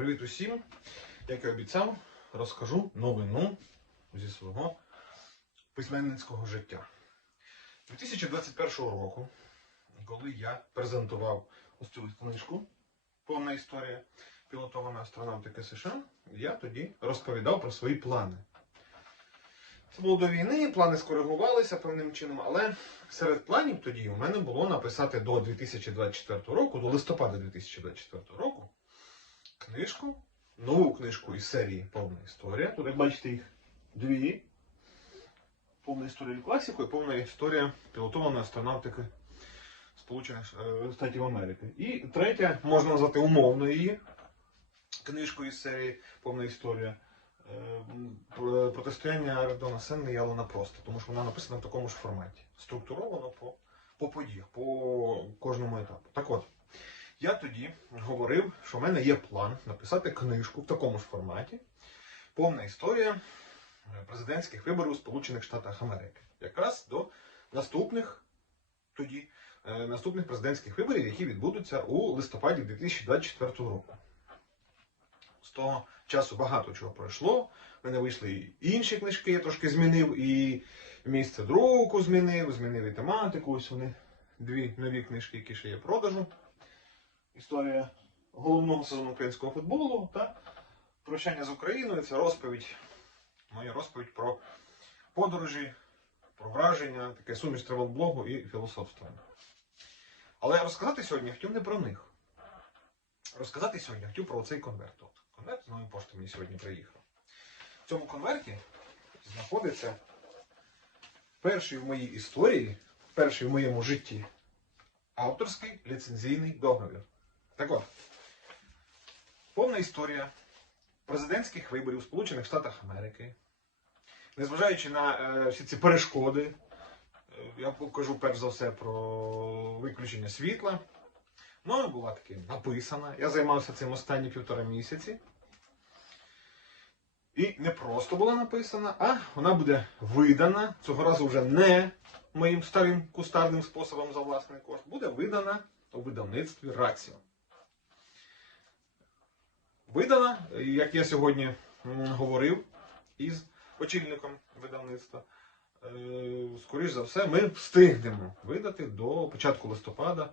Привіт усім! Як і обіцяв, розкажу новину зі свого письменницького життя. 2021 року, коли я презентував ось цю книжку Повна історія пілотованої астронавтики США, я тоді розповідав про свої плани. Це було до війни, плани скоригувалися певним чином, але серед планів тоді у мене було написати до 2024 року, до листопада 2024 року, книжку, нову книжку із серії Повна історія. Тут, як бачите, їх дві. Повна історія класіку і повна історія пілотованої астронавтики Сполучених е, Штатів Америки. І третя, можна назвати умовно її книжкою із серії Повна історія. е, про- Протистояння Ардона Сенни і Алана Просто, тому що вона написана в такому ж форматі. Структуровано по, по подіях, по кожному етапу. Так от, я тоді говорив, що в мене є план написати книжку в такому ж форматі. Повна історія е, президентських виборів у Сполучених Штатах Америки. Якраз до наступних тоді е, наступних президентських виборів, які відбудуться у листопаді 2024 року. З того часу багато чого пройшло. В мене вийшли і інші книжки, я трошки змінив, і місце друку змінив, змінив і тематику. Ось вони дві нові книжки, які ще є продажу. Історія головного сезону українського футболу та прощання з Україною це розповідь, моя розповідь про подорожі, про враження, таке суміш тревел-блогу і філософствування. Але розказати сьогодні я хотів не про них. Розказати сьогодні я хотів про цей конверт. От, конверт з нової пошти мені сьогодні приїхав. В цьому конверті знаходиться перший в моїй історії, перший в моєму житті авторський ліцензійний договір. Так от, повна історія президентських виборів у Сполучених Штатах Америки. Незважаючи на е, всі ці перешкоди, е, я покажу перш за все про виключення світла. Ну, була таки написана. Я займався цим останні півтора місяці. І не просто була написана, а вона буде видана. Цього разу вже не моїм старим кустарним способом за власний кошт. Буде видана у видавництві Раціо. Видана, як я сьогодні говорив із очільником видавництва. Е, Скоріш за все, ми встигнемо видати до початку листопада,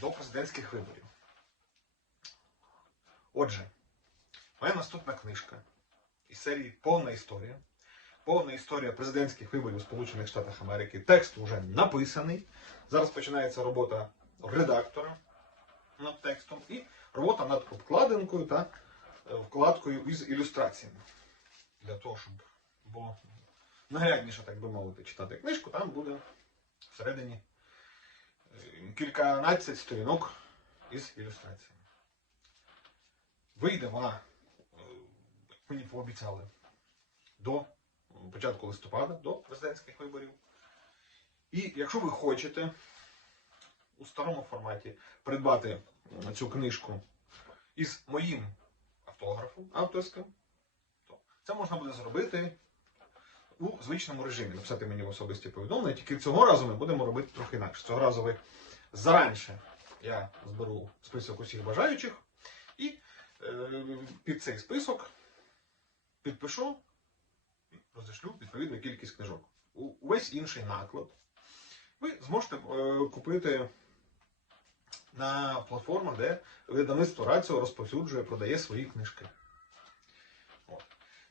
до президентських виборів. Отже, моя наступна книжка із серії Повна історія. Повна історія президентських виборів у Сполучених Штатах Америки. Текст вже написаний. Зараз починається робота редактора над текстом і робота над обкладинкою та е, вкладкою із ілюстраціями. Для того, щоб було наглядніше, так би мовити, читати книжку, там буде всередині е, кільканадцять сторінок із ілюстраціями. Вийде вона, е, мені пообіцяли, до початку листопада, до президентських виборів. І якщо ви хочете у старому форматі придбати цю книжку із моїм автографом авторським, то це можна буде зробити у звичному режимі. Написати мені в особисті повідомлення. Тільки цього разу ми будемо робити трохи інакше. Цього разу ви заранше я зберу список усіх бажаючих і е, під цей список підпишу і розішлю відповідну кількість книжок. Увесь інший наклад ви зможете е, купити на платформах, де видавництво Раціо розповсюджує, продає свої книжки. От.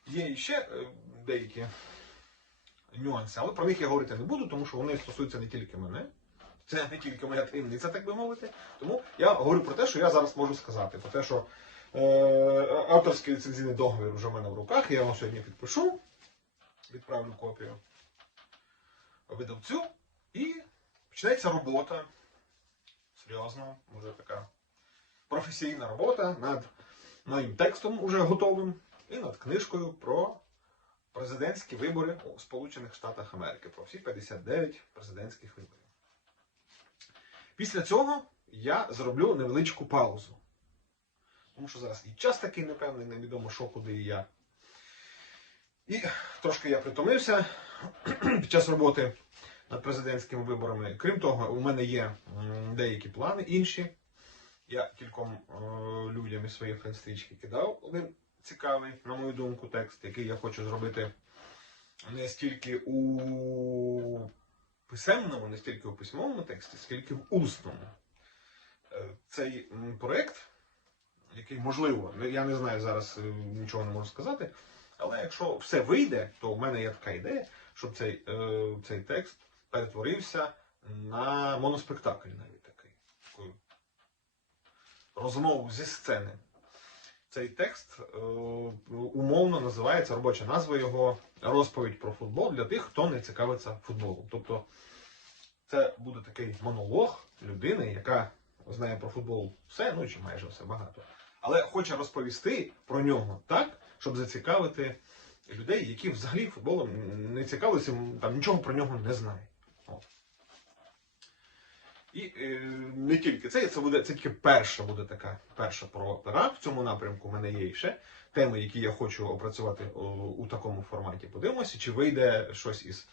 Є іще е, деякі нюанси, але про них я говорити не буду, тому що вони стосуються не тільки мене. Це не тільки моя таємниця, так би мовити. Тому я говорю про те, що я зараз можу сказати. Про те, що е, авторський ліцензійний договір вже в мене в руках, я вам сьогодні підпишу, відправлю копію видавцю, і починається робота. Серйозна, вже така професійна робота над моїм текстом уже готовим і над книжкою про президентські вибори у Сполучених Штатах Америки, про всі 59 президентських виборів. Після цього я зроблю невеличку паузу. Тому що зараз і час такий непевний, невідомо що, куди і як. І трошки я притомився під час роботи над президентськими виборами. Крім того, у мене є деякі плани інші, Я кільком е, людям із своєї френстрічки кидав один цікавий, на мою думку, текст, який я хочу зробити не стільки у писемному, не стільки у письмовому тексті, скільки в усному. Е, Цей м, проект, який можливо, я не знаю зараз, е, нічого не можу сказати, але якщо все вийде, то в мене є така ідея, щоб цей, цей текст перетворився на моноспектакль навіть такий. Таку розмову зі сцени. Цей текст е, умовно називається робоча назва його розповідь про футбол для тих, хто не цікавиться футболом. Тобто це буде такий монолог людини, яка знає про футбол все, ну чи майже все багато, але хоче розповісти про нього так, щоб зацікавити людей, які взагалі футболом не цікавилися, там нічого про нього не знають. І е, не тільки це, це буде це тільки перша буде така перша пора в цьому напрямку. У мене є ще теми, які я хочу опрацювати о, у такому форматі. Подивимося, чи вийде щось із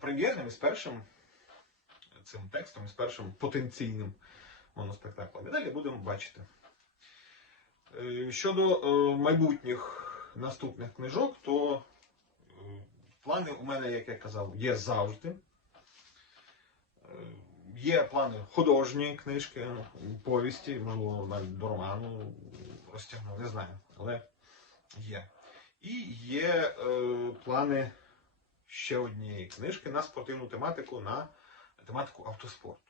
прем'єрним, із першим цим текстом, із першим потенційним моноспектаклем. І далі будемо бачити. Е, Щодо е, майбутніх наступних книжок, то е, плани у мене, як я казав, є завжди. Е, Є плани художні книжки, повісті, можливо, навіть до роману розтягнув, не знаю, але є. І є е, плани ще однієї книжки на спортивну тематику, на тематику автоспорту.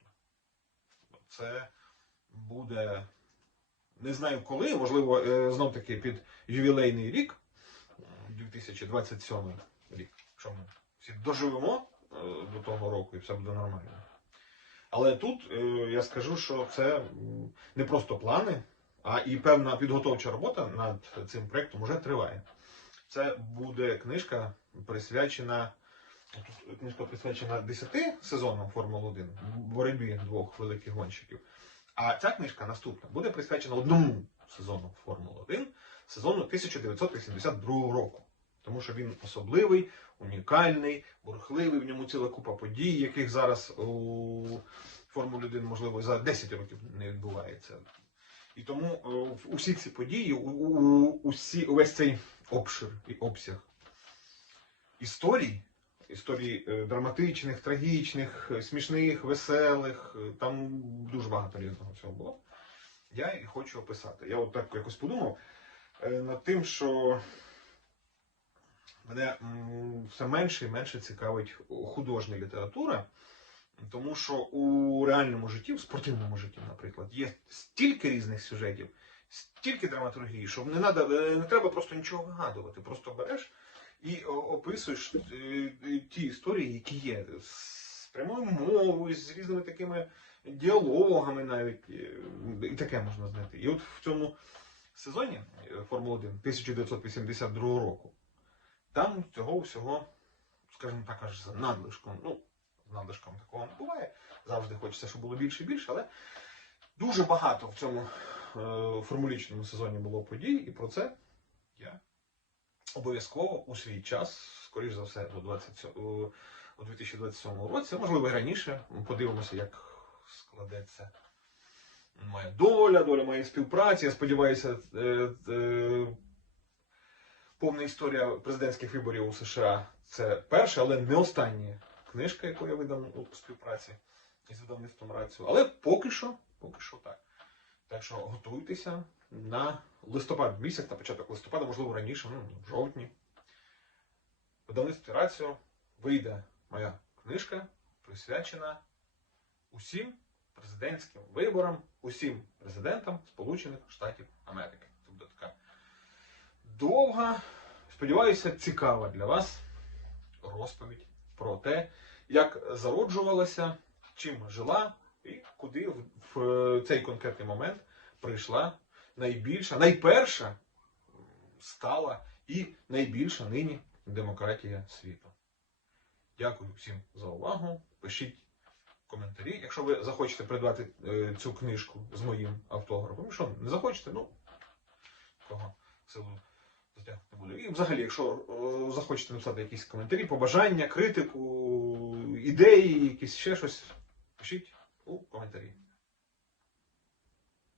Це буде, не знаю коли, можливо, е, знов таки під ювілейний рік, е, 2027 рік, якщо ми всі доживемо е, до того року і все буде нормально. Але тут е, я скажу, що це не просто плани, а і певна підготовча робота над цим проєктом вже триває. Це буде книжка присвячена. Книжка присвячена 10 сезонам Формули 1, боротьбі двох великих гонщиків. А ця книжка наступна буде присвячена одному сезону Формули 1, сезону 1982 року. Тому що він особливий, унікальний, бурхливий, в ньому ціла купа подій, яких зараз у Формулі 1, можливо, за 10 років не відбувається. І тому е, усі ці події, усі, увесь цей обшир і обсяг історій, історій е, драматичних, трагічних, е, смішних, веселих, там дуже багато різного цього було. Я і хочу описати. Я от так якось подумав над тим, що мене все менше і менше цікавить художня література, тому що у реальному житті, в спортивному житті, наприклад, є стільки різних сюжетів, стільки драматургії, що не, надо, е, не треба просто нічого вигадувати. Просто береш і описуєш е, е, ті історії, які є, з прямою мовою, з різними такими діалогами навіть. І таке можна знайти. І от в цьому сезоні Формула 1 1982 року. Там цього всього, скажімо так, аж за надлишком. Ну, з надлишком такого не буває. Завжди хочеться, щоб було більше і більше, але дуже багато в цьому е, формулічному сезоні було подій, і про це я обов'язково у свій час, скоріш за все, 27, у, у 2027 році, можливо, і раніше, подивимося, як складеться моя доля, доля моєї співпраці. Я сподіваюся, е, е, повна історія президентських виборів у США це перша, але не остання книжка, яку я видам у співпраці із видавництвом Рацію. Але поки що, поки що так. Так що готуйтеся на листопад місяць, на початок листопада, можливо, раніше, ну, в жовтні. Видавництві Рацію вийде моя книжка, присвячена усім президентським виборам, усім президентам Сполучених Штатів Америки. Буде така довга, сподіваюся, цікава для вас розповідь про те, як зароджувалася, чим жила і куди в, в цей конкретний момент прийшла найбільша, найперша стала і найбільша нині демократія світу. Дякую всім за увагу. Пишіть коментарі. Якщо ви захочете придбати е, цю книжку з моїм автографом, якщо не захочете, ну кого силу. І взагалі, якщо е, захочете написати якісь коментарі, побажання, критику, ідеї, якісь ще щось, пишіть у коментарі.